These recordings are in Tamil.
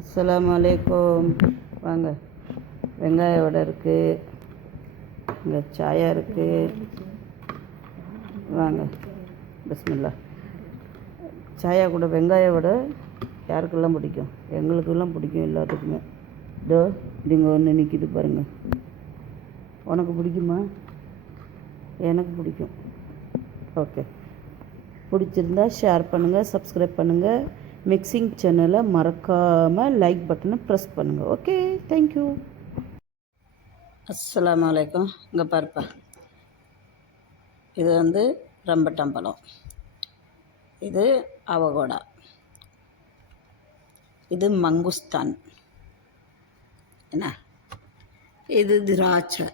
அஸ்ஸலாமு அலைக்கும். வாங்க, வெங்காய வடை இருக்குது, இங்கே சாயா இருக்குது. வாங்க, பிஸ்மில்லா. சாயா கூட வெங்காய வடை யாருக்கெல்லாம் பிடிக்கும்? எங்களுக்கெல்லாம் பிடிக்கும், எல்லாத்துக்குமே. இதோ இங்கே ஒன்று நிற்கிது பாருங்கள். உனக்கு பிடிக்குமா? எனக்கு பிடிக்கும். ஓகே, பிடிச்சிருந்தா ஷேர் பண்ணுங்கள், சப்ஸ்கிரைப் பண்ணுங்கள். மிக்சிங் சேனலை மறக்காமல் லைக் பட்டனை ப்ரெஸ் பண்ணுங்கள். Okay, thank you. அஸ்ஸலாமு அலைக்கும். இங்கே பாருப்பா, இது ரம்பட்டாம்பழம், இது அவகோடா, இது மங்குஸ்தான், என்ன இது திராட்சை.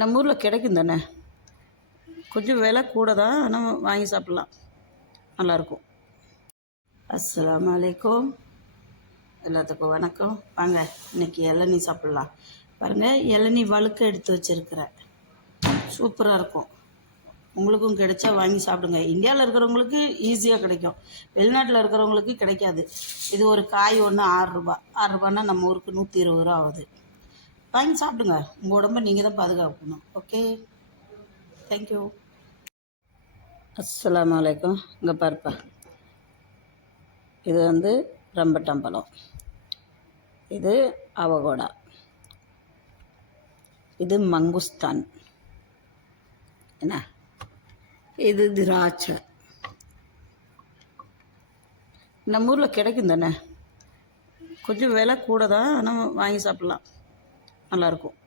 நம்ம ஊரில் கிடைக்கும் தானே, கொஞ்சம் விலை கூட தான், ஆனால் வாங்கி சாப்பிட்லாம், நல்லாயிருக்கும். அஸ்ஸலாமு அலைக்கும், எல்லாத்துக்கும் வணக்கம். வாங்க, இன்றைக்கி இளநீ சாப்பிட்லாம். பாருங்கள், இளநீ வழுக்க எடுத்து வச்சுருக்கிறேன், சூப்பராக இருக்கும். உங்களுக்கும் கிடைச்சா வாங்கி சாப்பிடுங்க. இந்தியாவில் இருக்கிறவங்களுக்கு ஈஸியாக கிடைக்கும், வெளிநாட்டில் இருக்கிறவங்களுக்கு கிடைக்காது. இது ஒரு காய் ஒன்று 6 ரூபா. 6 ரூபான்னா நம்ம ஊருக்கு 120 ரூபா ஆகுது. வாங்கி சாப்பிடுங்க, உங்கள் உடம்பை நீங்கள் தான் பாதுகாக்கணும். Okay, thank you. அஸ்ஸலாமு அலைக்கும். இங்கே பாருப்பா, இது ரம்பட்டாம்பழம், இது அவகோடா, இது மங்குஸ்தான், என்ன இது திராட்சை. நம்ம ஊரில் கிடைக்கும் தானே, கொஞ்சம் விலை கூட தான், ஆனால் வாங்கி சாப்பிட்லாம், நல்லாயிருக்கும்.